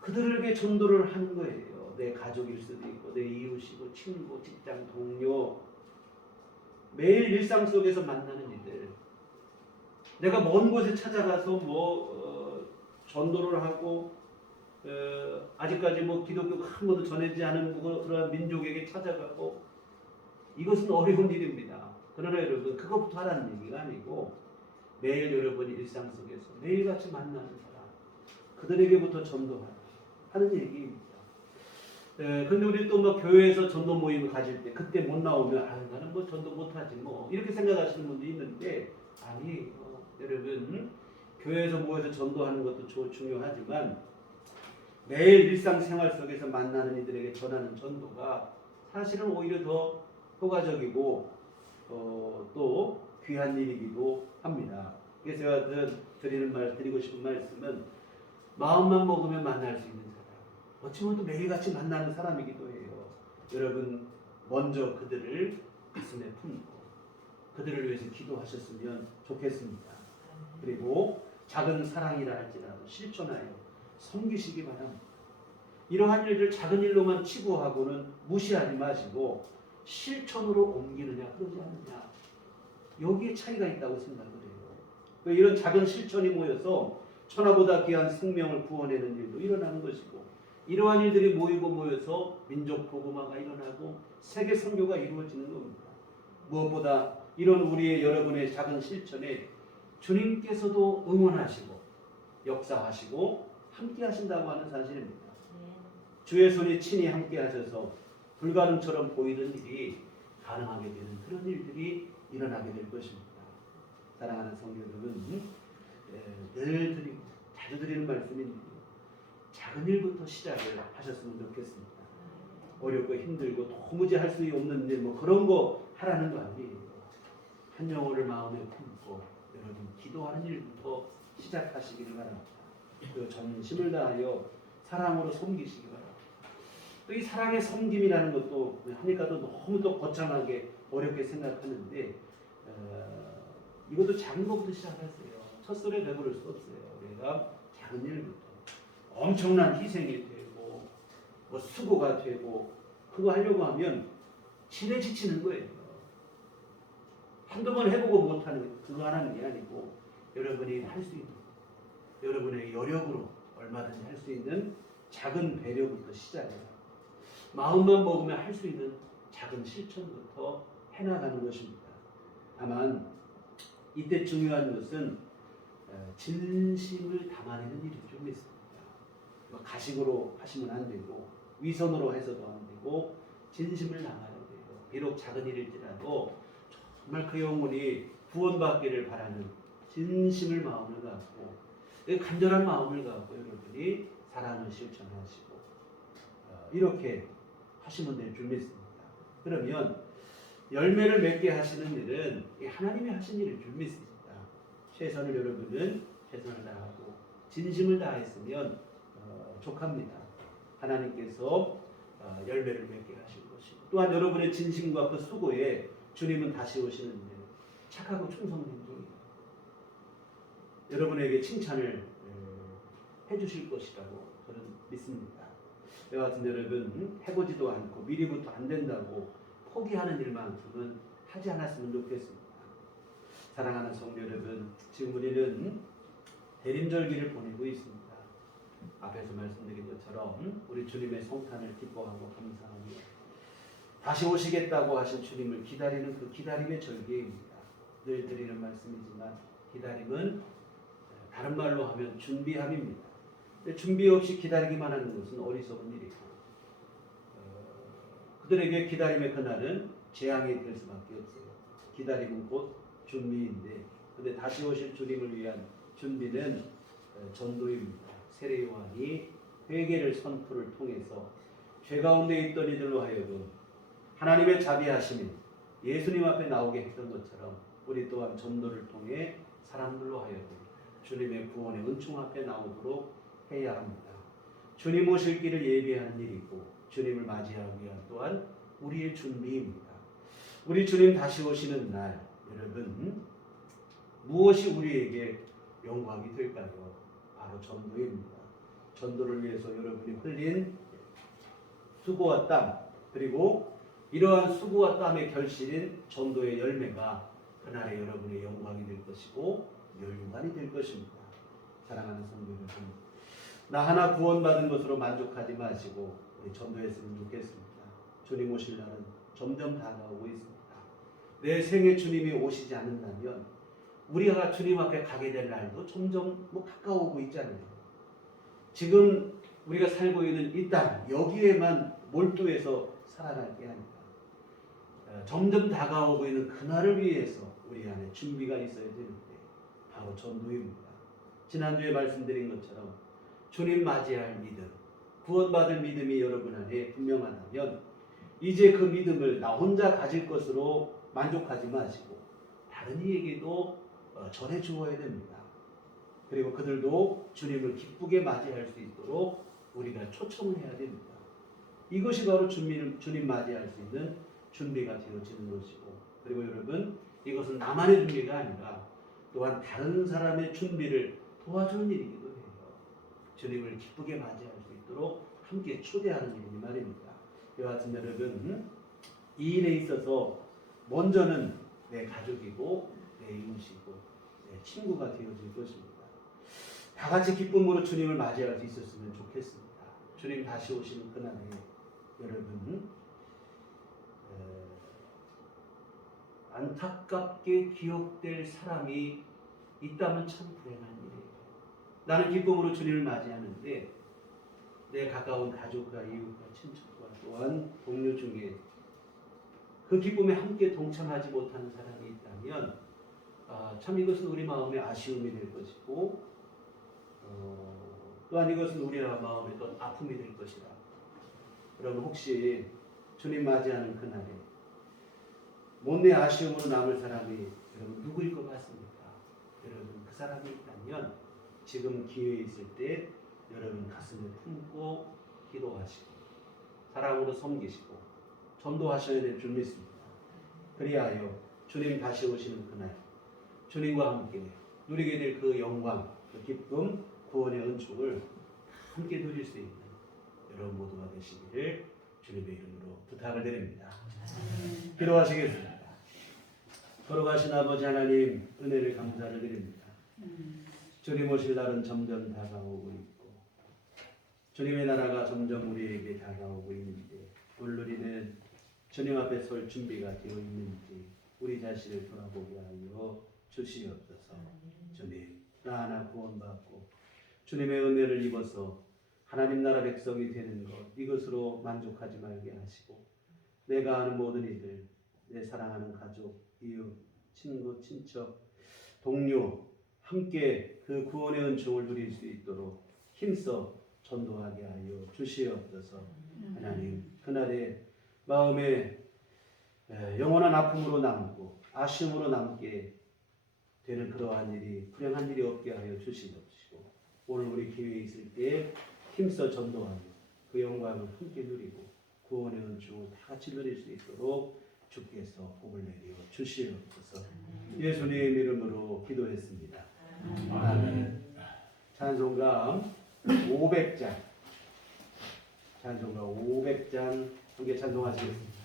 그들에게 전도를 하는 거예요. 내 가족일 수도 있고 내 이웃이고 친구, 직장, 동료. 매일 일상 속에서 만나는 이들. 내가 먼 곳에 찾아가서 전도를 하고 아직까지 기독교가 한 번도 전해지지 않은 그런 민족에게 찾아가고 이것은 어려운 일입니다. 그러나 여러분 그것부터 하라는 얘기가 아니고 매일 여러분이 일상 속에서 매일같이 만나는 사람 그들에게부터 전도하라 하는 얘기입니다. 근데 우리 또 교회에서 전도 모임을 가질 때 그때 못 나오면 나는 전도 못하지 이렇게 생각하시는 분도 있는데 아니에요. 여러분 교회에서 모여서 전도하는 것도 중요하지만 매일 일상생활 속에서 만나는 이들에게 전하는 전도가 사실은 오히려 더 효과적이고 또 귀한 일이기도 합니다. 그래서 제가 드리고 싶은 말씀은 마음만 먹으면 만날 수 있는 사람 어찌 보면 또 매일같이 만나는 사람이기도 해요. 여러분 먼저 그들을 가슴에 품고 그들을 위해서 기도하셨으면 좋겠습니다. 그리고 작은 사랑이라 할지라도 실천하여 섬기시기 바랍니다. 이러한 일들 작은 일로만 치부하고는 무시하지 마시고 실천으로 옮기느냐 그러지 않느냐. 여기에 차이가 있다고 생각을 해요. 이런 작은 실천이 모여서 천하보다 귀한 생명을 구원하는 일도 일어나는 것이고 이러한 일들이 모여서 민족 복음화가 일어나고 세계 선교가 이루어지는 겁니다. 무엇보다 이런 우리의 여러분의 작은 실천에 주님께서도 응원하시고 역사하시고 함께 하신다고 하는 사실입니다. 주의 손이 친히 함께 하셔서 불가능처럼 보이던 일이 가능하게 되는 그런 일들이 일어나게 될 것입니다. 사랑하는 성도 여러분, 늘 드리고 자주 드리는 말씀인데 작은 일부터 시작을 하셨으면 좋겠습니다. 어렵고 힘들고 도무지 할 수 없는 일 그런 거 하라는 거 아니에요. 한 영혼을 마음에 품고 여러분 기도하는 일부터 시작하시기를 바랍니다. 그 전심을 다하여 사랑으로 섬기시기 바랍니다. 또 이 사랑의 섬김이라는 것도 하니까 또 너무 또 거창하게 어렵게 생각하는데 이것도 작은 것부터 시작하세요. 첫술에 배부를 수 없어요. 우리가 작은 일부터 엄청난 희생이 되고 수고가 되고 그거 하려고 하면 지레 지치는 거예요. 한두 번 해보고 못하는 그거 하는 게 아니고 여러분이 할 수 있는 여러분의 여력으로 얼마든지 할 수 있는 작은 배려부터 시작해요. 마음만 먹으면 할 수 있는 작은 실천부터 해나가는 것입니다. 다만 이때 중요한 것은 진심을 담아내는 일이 좀 있습니다. 가식으로 하시면 안 되고 위선으로 해서도 안 되고 진심을 담아야 돼요. 비록 작은 일일지라도 정말 그 영혼이 구원받기를 바라는 진심을 마음을 갖고 간절한 마음을 갖고 여러분이 사랑을 실천하시고 이렇게 하시면 될 줄 믿습니다. 그러면 열매를 맺게 하시는 일은 하나님이 하신 일일 줄 믿습니다. 최선을 여러분은 최선을 다하고 진심을 다했으면 족합니다. 하나님께서 열매를 맺게 하실 것이고 또한 여러분의 진심과 그 수고에 주님은 다시 오시는데 착하고 충성된 종이에요. 여러분에게 칭찬을 해주실 것이라고 저는 믿습니다. 이와 같은 여러분 해보지도 않고 미리부터 안 된다고 포기하는 일만큼은 하지 않았으면 좋겠습니다. 사랑하는 성도 여러분, 지금 우리는 대림절기를 보내고 있습니다. 앞에서 말씀드린 것처럼 우리 주님의 성탄을 기뻐하고 감사하며 다시 오시겠다고 하신 주님을 기다리는 그 기다림의 절기입니다. 늘 드리는 말씀이지만 기다림은 다른 말로 하면 준비함입니다. 준비 없이 기다리기만 하는 것은 어리석은 일이고 그들에게 기다림의 그날은 재앙이 될 수밖에 없어요. 기다림은 곧 준비인데 근데 다시 오실 주님을 위한 준비는 전도입니다. 세례 요한이 회개를 선포를 통해서 죄 가운데 있던 이들로 하여금 하나님의 자비하심이 예수님 앞에 나오게 했던 것처럼 우리 또한 전도를 통해 사람들로 하여금 주님의 구원의 은총 앞에 나오도록 해야 합니다. 주님 오실 길을 예비하는 일이고 주님을 맞이하기 위한 또한 우리의 준비입니다. 우리 주님 다시 오시는 날 여러분 무엇이 우리에게 영광이 될까요? 바로 전도입니다. 전도를 위해서 여러분이 흘린 수고와 땀 그리고 이러한 수고와 땀의 결실인 전도의 열매가 그날의 여러분의 영광이 될 것이고 멸류관이 될 것입니다. 사랑하는 성도 여러분, 나 하나 구원받은 것으로 만족하지 마시고 우리 전도했으면 좋겠습니다. 주님 오실 날은 점점 다가오고 있습니다. 내 생에 주님이 오시지 않는다면 우리가 주님 앞에 가게 될 날도 점점 가까워오고 있잖아요. 지금 우리가 살고 있는 이 땅 여기에만 몰두해서 살아갈 게 아니라 점점 다가오고 있는 그날을 위해서 우리 안에 준비가 있어야 되는데 바로 전도입니다. 지난주에 말씀드린 것처럼 주님 맞이할 믿음, 구원받을 믿음이 여러분 안에 분명하다면 이제 그 믿음을 나 혼자 가질 것으로 만족하지 마시고 다른 이에게도 전해 주어야 됩니다. 그리고 그들도 주님을 기쁘게 맞이할 수 있도록 우리가 초청을 해야 됩니다. 이것이 바로 주님 맞이할 수 있는 준비가 되어지는 것이고 그리고 여러분 이것은 나만의 준비가 아니라 또한 다른 사람의 준비를 도와주는 일이기도 해요. 주님을 기쁘게 맞이할 수 있도록 함께 초대하는 일이니 말입니다. 이와 같은 여러분, 이 일에 있어서 먼저는 내 가족이고 내 이웃이고 내 친구가 되어질 것입니다. 다 같이 기쁨으로 주님을 맞이할 수 있었으면 좋겠습니다. 주님 다시 오시는 그날에 여러분 안타깝게 기억될 사람이 있다면 참 불행한 일이에요. 나는 기쁨으로 주님을 맞이하는데 내 가까운 가족과 이웃과 친척과 또한 동료 중에 그 기쁨에 함께 동참하지 못하는 사람이 있다면 참 이것은 우리 마음에 아쉬움이 될 것이고 또한 이것은 우리 마음에 또 아픔이 될 것이다. 여러분 혹시 주님 맞이하는 그날에 못내 아쉬움으로 남을 사람이 여러분 누구일 것 같습니까? 여러분 그 사람이 있다면 지금 기회 있을 때 여러분 가슴에 품고 기도하시고 사랑으로 섬기시고 전도하셔야 될 줄 믿습니다. 그리하여 주님 다시 오시는 그날 주님과 함께 누리게 될 그 영광, 그 기쁨, 구원의 은총을 함께 누릴 수 있는 여러분 모두가 되시기를 주님의 이름으로 부탁을 드립니다. 기도하시겠습니다. 걸어가신 아버지 하나님 은혜를 감사를 드립니다. 주님 오실 날은 점점 다가오고 있고 주님의 나라가 점점 우리에게 다가오고 있는데 오늘 우리는 주님 앞에 설 준비가 되어 있는지 우리 자신을 돌아보게 하여 주시옵소서. 주님 나 하나 구원받고 주님의 은혜를 입어서 하나님 나라 백성이 되는 것 이것으로 만족하지 말게 하시고 내가 아는 모든 이들 내 사랑하는 가족, 이웃, 친구, 친척, 동료 함께 그 구원의 은총을 누릴 수 있도록 힘써 전도하게 하여 주시옵소서. 하나님 그날에 마음에 영원한 아픔으로 남고 아쉬움으로 남게 되는 그러한 일이 불행한 일이 없게 하여 주시옵시고 오늘 우리 기회에 있을 때 힘써 전도하며 그 영광을 함께 누리고 구원의 은총을 다 같이 누릴 수 있도록 주께서 복을 내려 주시옵소서. 예수님 이름으로 기도했습니다. 아멘. 찬송가 500장 찬송가 500장 함께 찬송하시겠습니다.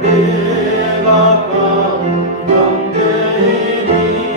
내가 가운 영대인이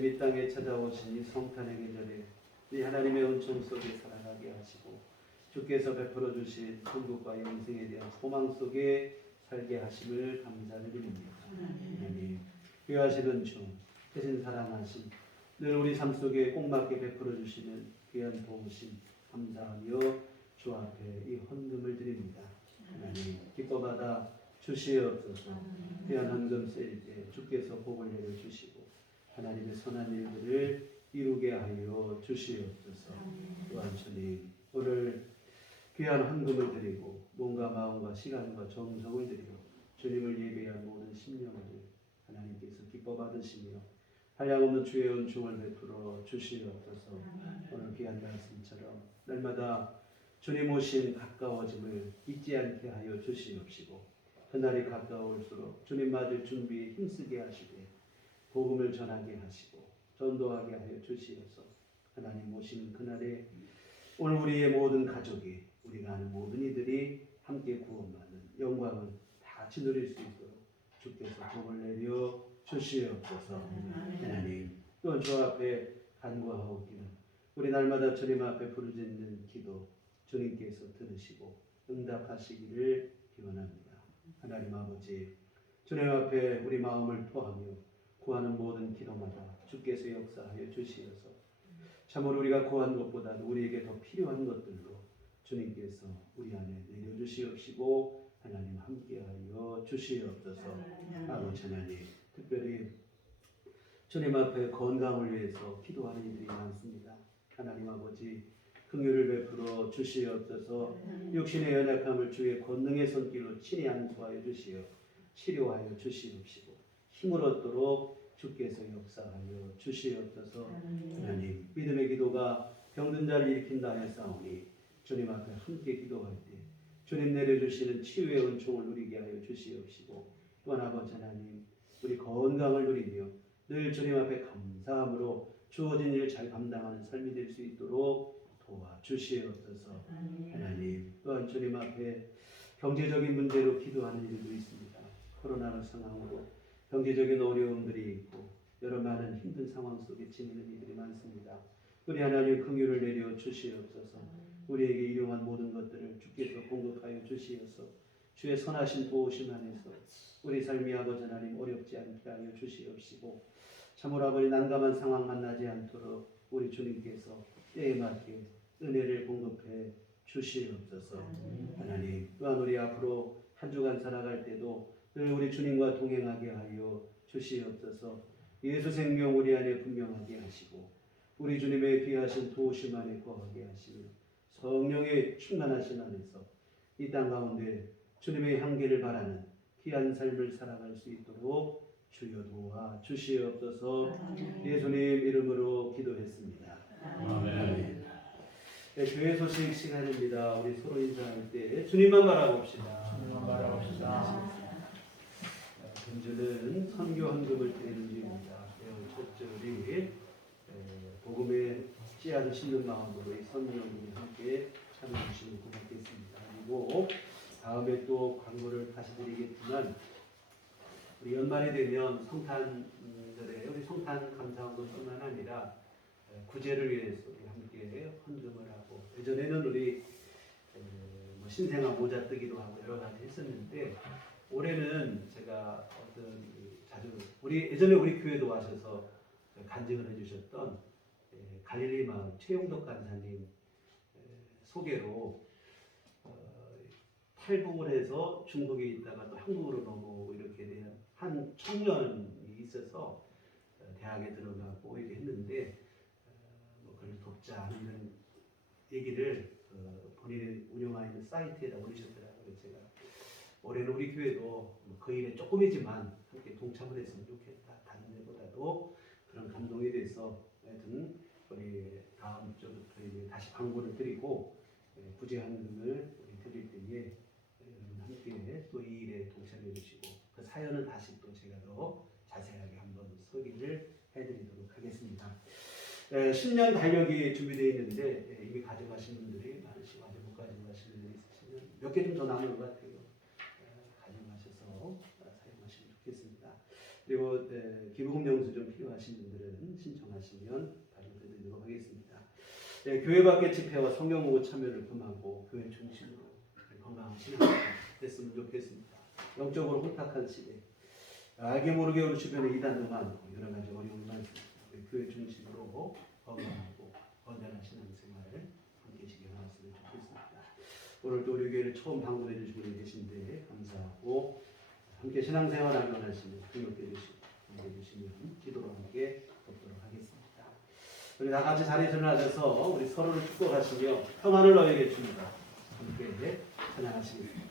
하나님 이 땅에 찾아오신 이 성탄의 계절에 이 하나님의 은총 속에 살아가게 하시고 주께서 베풀어 주신 천국과 영생에 대한 소망 속에 살게 하심을 감사드립니다. 하나님 귀하신 은총, 크신 사랑하심, 늘 우리 삶 속에 꼭 맞게 베풀어 주시는 귀한 도우심 감사하며 주 앞에 이 헌금을 드립니다. 하나님 기뻐받아 주시옵소서. 귀한 헌금 쓰일 때 주께서 복을 내려 주시고 하나님의 선한 일들을 이루게 하여 주시옵소서. 또한 주님 오늘 귀한 헌금을 드리고 몸과 마음과 시간과 정성을 드리고 주님을 예배한 모든 심령을 하나님께서 기뻐 받으시며 한량없는 주의 은총을 베풀어 주시옵소서. 오늘 귀한 말씀처럼 날마다 주님 오신 가까워짐을 잊지 않게 하여 주시옵시고 그날이 가까울수록 주님 맞을 준비에 힘쓰게 하시되 복음을 전하게 하시고 전도하게 하여 주시옵소서. 하나님 오시는 그날에 오늘 우리의 모든 가족이 우리가 아는 모든 이들이 함께 구원받는 영광을 다 같이 누릴 수 있도록 주께서 복을 내려 주시옵소서. 하나님 또한 주 앞에 간구하옵기는 우리 날마다 주님 앞에 부르짖는 기도 주님께서 들으시고 응답하시기를 기원합니다. 하나님 아버지 주님 앞에 우리 마음을 토하며 구하는 모든 기도마다 주께서 역사하여 주시어서 참으로 우리가 구한 것보다는 우리에게 더 필요한 것들로 주님께서 우리 안에 내려주시옵시고 하나님 함께하여 주시옵소서. 아버지 하나님 특별히 주님 앞에 건강을 위해서 기도하는 이들이 많습니다. 하나님 아버지 긍휼을 베풀어 주시옵소서. 육신의 연약함을 주의 권능의 손길로 친히 안수하여 주시어 치료하여 주시옵시고 힘을 얻도록 주께서 역사하여 주시옵소서. 하나님 믿음의 기도가 병든 자를 일으킨다 하였사오니 주님 앞에 함께 기도할 때 주님 내려주시는 치유의 은총을 누리게 하여 주시옵시고 또한 아버지 하나님 우리 건강을 누리며 늘 주님 앞에 감사함으로 주어진 일을 잘 감당하는 삶이 될 수 있도록 도와주시옵소서. 하나님 또한 주님 앞에 경제적인 문제로 기도하는 일도 있습니다. 코로나 상황으로 경제적인 어려움들이 있고 여러 많은 힘든 상황 속에 지내는 이들이 많습니다. 우리 하나님 긍휼을 내려 주시옵소서. 우리에게 일용한 모든 것들을 주께서 공급하여 주시어서 주의 선하신 도우심 안에서 우리 삶이 아버지 하나님 어렵지 않게 하여 주시옵시고 참으로 아버지 난감한 상황 만나지 않도록 우리 주님께서 때에 맞게 은혜를 공급해 주시옵소서. 하나님 또한 우리 앞으로 한 주간 살아갈 때도 늘 우리 주님과 동행하게 하여 주시옵소서. 예수 생명 우리 안에 분명하게 하시고 우리 주님의 귀하신 도우심 안에 거하게 하시며 성령의 충만하신 안에서 이 땅 가운데 주님의 향기를 바라는 귀한 삶을 살아갈 수 있도록 주여 도와 주시옵소서. 예수님 이름으로 기도했습니다. 아멘. 네, 교회 소식 시간입니다. 우리 서로 인사할 때 주님만 바라봅시다. 주님만 바라봅시다. 금주는 선교 헌금을 드리는 주입니다. 첫 절이 복음의 씨앗을 심는 마음으로 이 선교를 함께 참여해 주시면 고맙겠습니다. 그리고 다음에 또 광고를 다시 드리겠지만 우리 연말이 되면 성탄절에 우리 성탄 감사헌금뿐만 아니라 구제를 위해서 우리 함께 헌금을 하고 예전에는 우리 신생아 모자 뜨기도 하고 여러 가지 했었는데 올해는 제가 자주 예전에 우리 교회도 와셔서 간증을 해주셨던 갈릴리 마을 최용덕 간사님 소개로 탈북을 해서 중국에 있다가 또 한국으로 넘어오고 이렇게 된 한 청년이 있어서 대학에 들어가고 이렇게 했는데 그걸 돕자 하는 이런 얘기를 본인이 운영하는 사이트에다 올리셨더라고요. 제가 올해는 우리 교회도 그 일에 조금이지만 함께 동참을 했으면 좋겠다. 다른 데보다도 그런 감동이 돼서 하여튼 우리 다음 주부터 이제 다시 광고를 드리고 구제 헌금을 드릴 때에 함께 또 이 일에 동참해 주시고 그 사연은 다시 또 제가 더 자세하게 한번 소개를 해드리도록 하겠습니다. 신년 달력이 준비되어 있는데 이미 가져가신 분들이 많으시고 아직 못 가져가시는 분들이 있으시면 몇 개 좀 더 남은 것 같아요. 가져가셔서 사용하시면 좋겠습니다. 그리고 기부금 영수증 필요하신 분들은 신청하시면 발급해드리도록 하겠습니다. 네, 교회 밖의 집회와 성경 공부 참여를 금하고 교회 중심으로 건강한 신앙 됐으면 좋겠습니다. 영적으로 혼탁한 시대, 알게 모르게 우리 주변에 이단도 많고 여러 가지 어려움이 많습니다. 우리 교회 중심으로 건강하고 건전한 신앙생활을 함께 지켜나갔으면 좋겠습니다. 오늘도 우리 교회를 처음 방문해 주시고 계신데 감사하고 함께 신앙생활을 원하시면 등록해 주시면 기도로 함께 돕도록 하겠습니다. 우리 다 같이 자리에 일어나셔서 우리 서로를 축복하시며 평안을 너에게 줍니다. 함께 찬양하시겠습니다.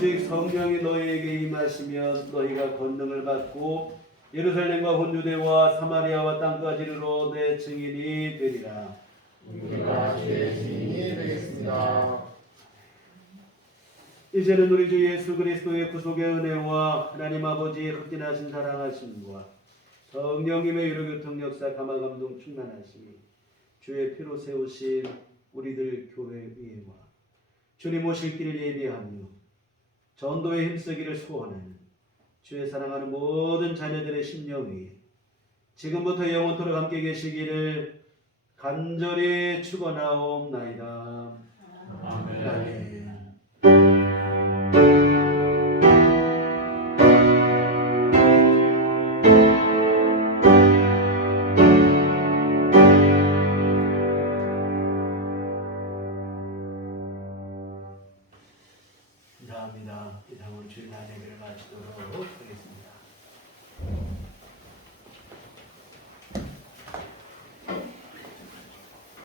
오직 성령이 너희에게 임하시면 너희가 권능을 받고 예루살렘과 본유대와 사마리아와 땅까지 이르러 내 증인이 되리라. 우리가 주의 증인이 되겠습니다. 이제는 우리 주 예수 그리스도의 구속의 은혜와 하나님 아버지의 극진하신 사랑하심과 성령님의 유로교통 역사 감화감동 충만하심이 주의 피로 세우신 우리들 교회 위에와 주님 오실 길을 예비하며 전도에 힘쓰기를 소원하는 주의 사랑하는 모든 자녀들의 심령 위에 지금부터 영원토록 함께 계시기를 간절히 축원하옵나이다. 아멘. 감사합니다. 이상으로 주일 나에게를 마치도록